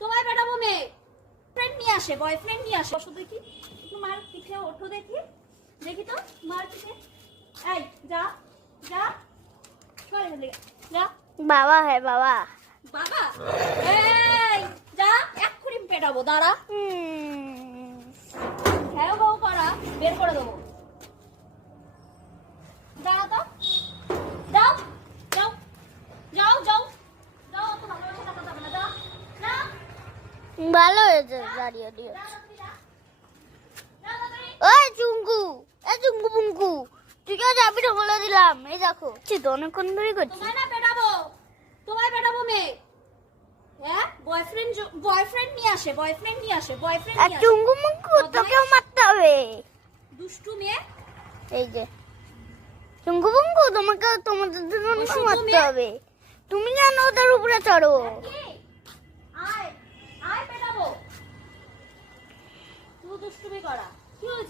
তোমায় পেটাবো মেয়ে। ফ্রেন্ড নিয়ে আসে, বয়ফ্রেন্ড নিয়ে আসে। বসো দেখি, একটু মার পিঠে ওঠো দেখি, দেখি তো মার পিঠে। এই যা যা, সর এখান থেকে, যা। বাবা হ্যাঁ বাবা। বাবা এই যা, এক্ষুনি পেটাবো, দাঁড়া। হ্যাঁ বউ করা বের করে দেবো, দাঁড়া তো, যাও যাও যাও যাও যাও, তো ভালোবাসা টাকা যাবে না, যা যা ভালো হয়েছে দাঁড়িয়ে দিয়ে। যা তাড়াতাড়ি যা, যা তাড়াতাড়ি। ওই চুঙ্গু, এ চুঙ্গু পুঙ্গু, তুই কেউ যাবি না বলে দিলাম। এই দেখো তো অনেকক্ষণ ধরে করছি। তোমায় না পেটাবো, তোমায় পেটাবো মেয়ে। হ্যাঁ বয়ফ্রেন্ড, বয়ফ্রেন্ড নিয়ে আসে, বয়ফ্রেন্ড নিয়ে আসে, বয়ফ্রেন্ড আর নিয়ে আসে। চুঙ্গু মুঙ্গু তোকেও মারতে হবে। দুষ্টু মেয়ে, এই যে চুঙ্গু পুঙ্গু, তোমাকে তোমাদের দুজনকে দুষ্টু মারতে মেয়ে। হবে। তুমি কেন ওদের উপরে চড়ো? কি? আয় আয় পেটাবো, তুই দুষ্টুমি করা, কি হয়েছে?